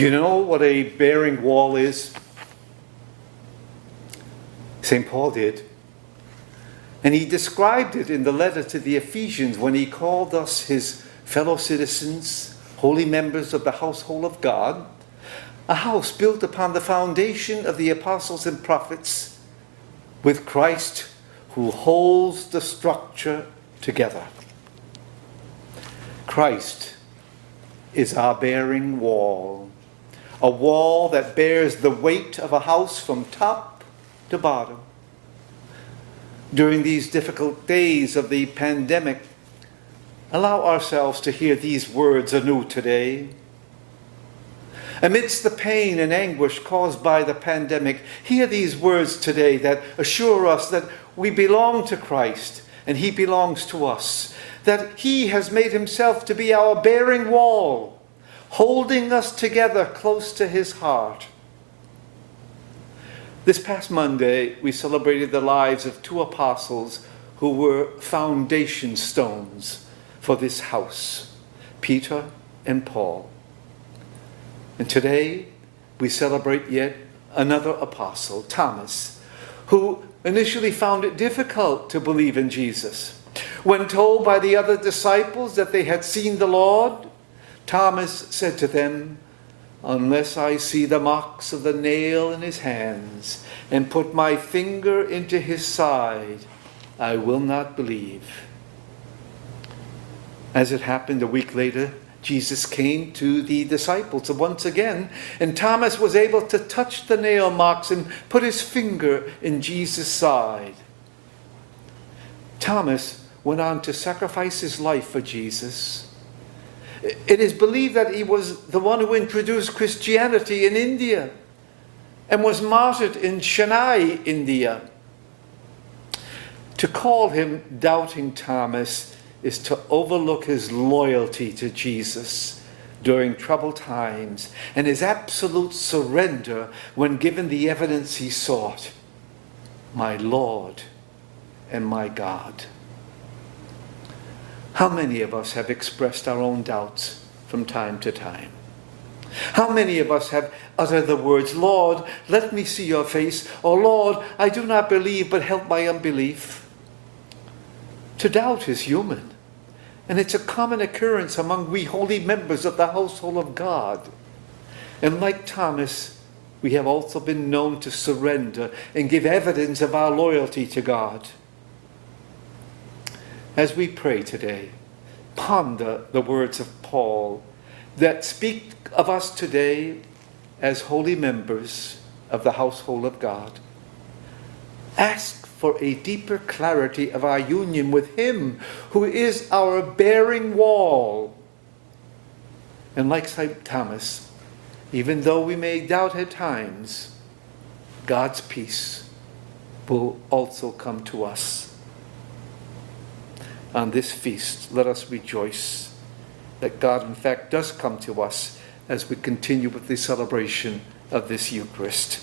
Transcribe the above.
Do you know what a bearing wall is? St. Paul did. And he described it in the letter to the Ephesians when he called us his fellow citizens, holy members of the household of God, a house built upon the foundation of the apostles and prophets, with Christ who holds the structure together. Christ is our bearing wall, a wall that bears the weight of a house from top to bottom. During these difficult days of the pandemic, allow ourselves to hear these words anew today. Amidst the pain and anguish caused by the pandemic, hear these words today that assure us that we belong to Christ and he belongs to us, that he has made himself to be our bearing wall, holding us together close to his heart. This past Monday, we celebrated the lives of two apostles who were foundation stones for this house, Peter and Paul. And today, we celebrate yet another apostle, Thomas, who initially found it difficult to believe in Jesus. When told by the other disciples that they had seen the Lord, Thomas said to them, "Unless I see the marks of the nail in his hands and put my finger into his side, I will not believe." As it happened, a week later, Jesus came to the disciples once again, and Thomas was able to touch the nail marks and put his finger in Jesus' side. Thomas went on to sacrifice his life for Jesus. It is believed that he was the one who introduced Christianity in India and was martyred in Chennai, India. To call him Doubting Thomas is to overlook his loyalty to Jesus during troubled times and his absolute surrender when given the evidence he sought. My Lord and my God. How many of us have expressed our own doubts from time to time? How many of us have uttered the words, "Lord, let me see your face," or "Lord, I do not believe, but help my unbelief"? To doubt is human, and it's a common occurrence among we holy members of the household of God. And like Thomas, we have also been known to surrender and give evidence of our loyalty to God. As we pray today, ponder the words of Paul that speak of us today as holy members of the household of God. Ask for a deeper clarity of our union with him who is our bearing wall. And like St. Thomas, even though we may doubt at times, God's peace will also come to us. On this feast, let us rejoice that God, in fact, does come to us as we continue with the celebration of this Eucharist.